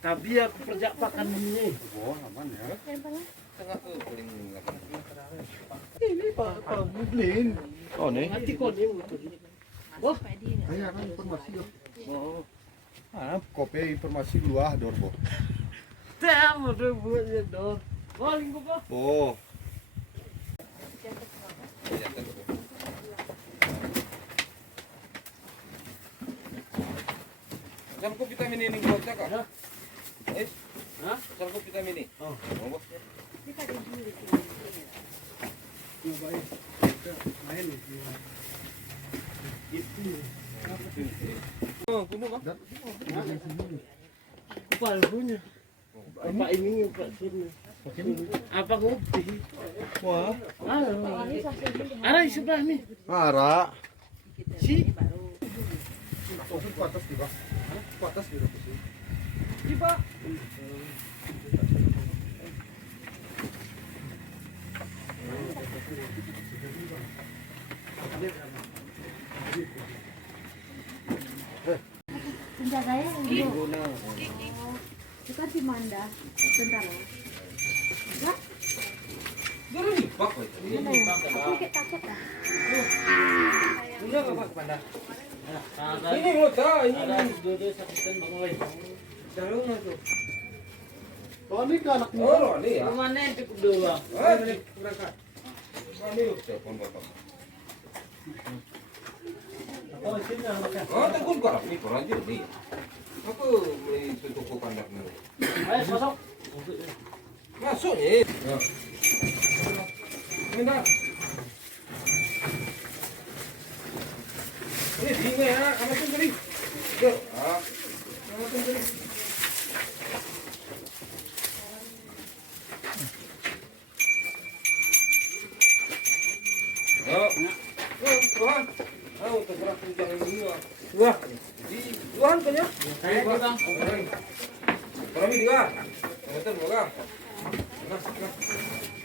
Tapi aku perjak pakan ini. Oh, aman ya. Ini Pak Mublin. Oh, nih. Nanti kok dia. Oh, Saya kan informasi yo. Oh. Kopi informasi luah dorbo. Teh, mau buatnya dor. Wah, lingkup apa? Oh. Sangkup vitamin ini buat cakap. Hah? Hah? Sangkup vitamin ini. Oh. Oh. Main itu. Oh, kuno kan? Kupal punya. Apa ini Pak sini? Apa kopi? Wah. Ada di sebelah nih. Ara. Si Langsung ke atas juga. Ke atas juga sih. di Pak. penjaganya yang dulu. Itu kan si Manda, tentara. Lah, Jangan dibak. mana ya? Aku kayak takut ah. Enggak apa kepada. Ada Ini mau tahu ini. ada dua sakitan Bang Oi. Jarum masuk. Oh, ini ke anak Oh, ini ya. Kemana cukup dua? Ini berangkat. Ini telepon bapak. Oh, sini makan. Oh, tengkun korap ni korang je ni. Apa beli toko kandak ni? Ayo masuk. Masuk ni. Ya. Minta. Ini bingung ya, kamu tu beli. Yo, kamu tu beli. Tuhan. Tergerak kencang ini. Wah, di Tuhan punya. Saya Bang. Kami juga. Betul juga.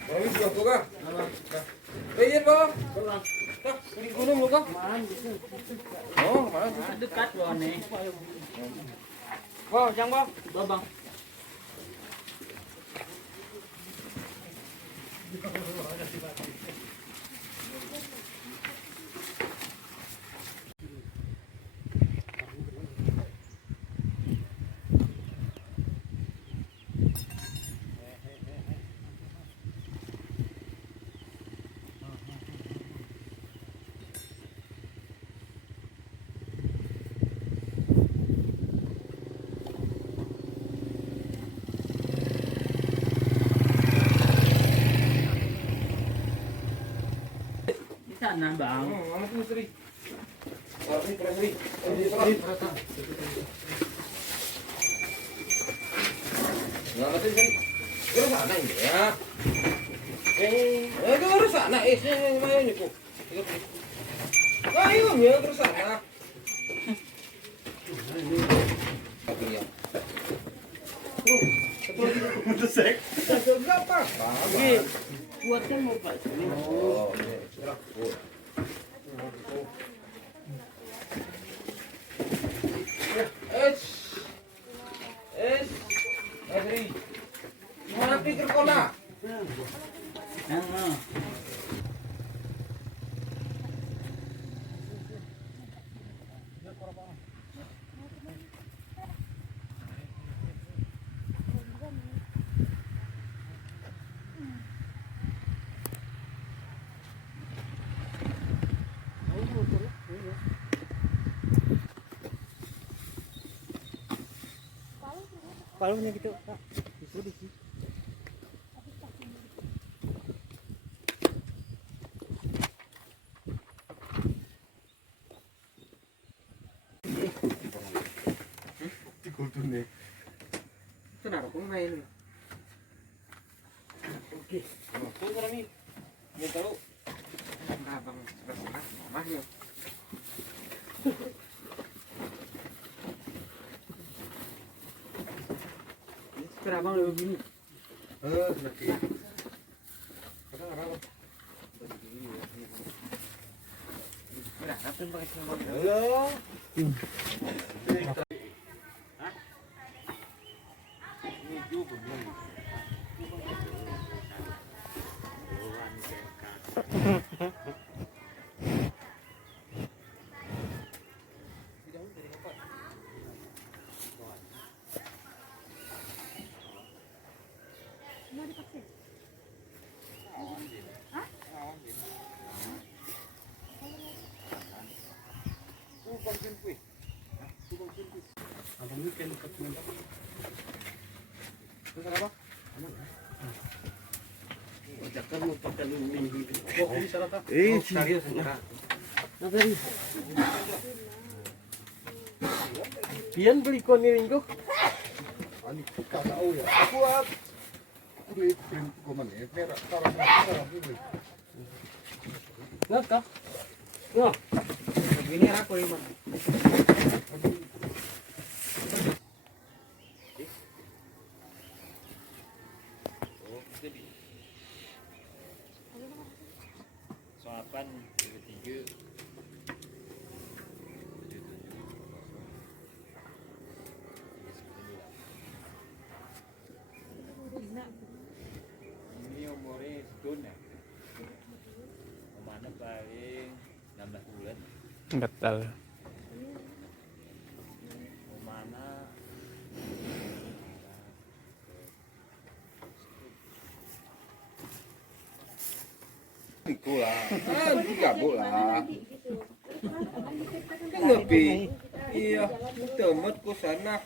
Kami juga juga. Iya, Bang. Bang. Nah, di gunung juga. Oh, mana? Dekat loh nih. Wah, jangan, Bang. Babang. Di sana, Bang. Mana tu Sri? Sri, Sri. Sri. Nggak ngerti kan? Terus sana ini ya. Terus sana. Sini main ni ko. Ayo ya terus sana. Apa ya? Mendesek. Berapa? Oke. Buatkan mau Pak sini. Oh, ini cerah. Adri. Mana pikir kona? Nah. Palunya gitu, Pak. Itu di sini. Kultur nih. Kenapa kau main? Oke. Tuh orang ni. Ni tahu. Nah, bang, sebelah mah ya. Kenapa lu begini? Nanti. Kadang apa? Udah, langsung pakai sambal. Halo. Ini juga belum. Mau divaksin? Abang ini kan dekat dengan apa? Terus apa? Jangan lupa kalau minggu itu. Oh, ini salah tak? Serius enggak? Apa ini? Pian beli koni minggu. Ani tak tahu ya. Aku beli print komen ya. Merah taruh ini. Nggak kah? Nggak. Begini aku lima. Soapan 23 ini umurnya setahun ya. Kemana paling 16 bulan. Betul. Kemana Ikut lah. Gabung lah. Kan Lebih. Iya, temet ke sana.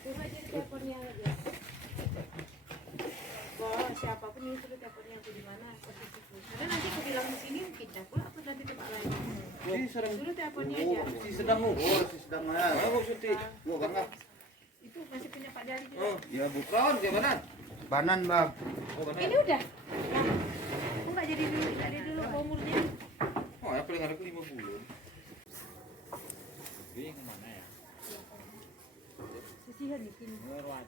Siapapun itu teleponnya aku di mana posisiku. Karena nanti aku bilang di sini pindah pula aku nanti tempat lain. Dulu teleponnya aja. Si sedang ngubur, si sedang mana? Oh, Suti. Gua bangga. Itu masih punya Pak Dari juga. Oh, ya bukan, gimana? Banan, Bang. Ini udah. Aku nggak jadi dulu, nggak ada dulu umurnya. Oh, ya paling ada ke 5 bulan. ini kemana ya? Sisihan di sini. Ngeruat.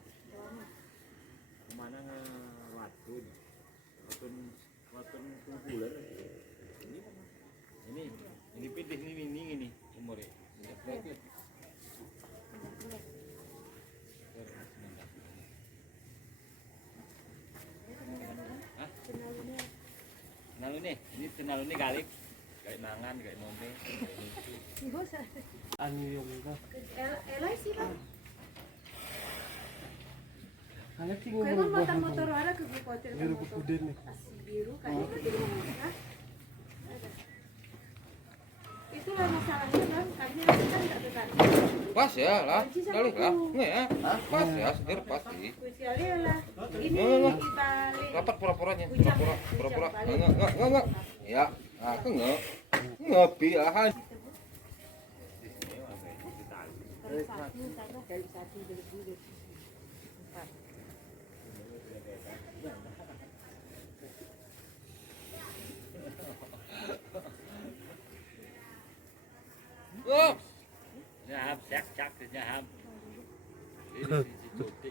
Kemana ngewatun? Watun kumpulan. Ini putih ini umurnya. Tenalu nih, ini tenalu nih kali mangan, kali ngombe. Ibu saya. Anu yung enggak. LIC lah. Kalau sih Kayak kan motor-motor ada ke hotel biru kepuden nih. biru kayak gitu. Hah? Ada. Itulah masalahnya kan, kayaknya kan nggak dekat. Pas ya lah. Balik lah. Nggak ya? Pas ya, seger pasti. Krusialnya lah. Ini Nggak. dibalik. Rapat pura-puranya, pura-pura. Enggak. Ya, aku enggak. Ngopi ah. Kali satu dulu. Oh, Nyaham, cak nyaham. Ini cuti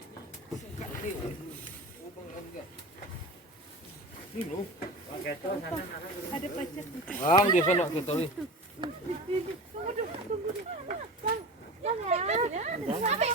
ini. ini loh. Pakai to sana Ada pajak. Bang, di sana kita lihat. Tunggu dulu. Bang, ya.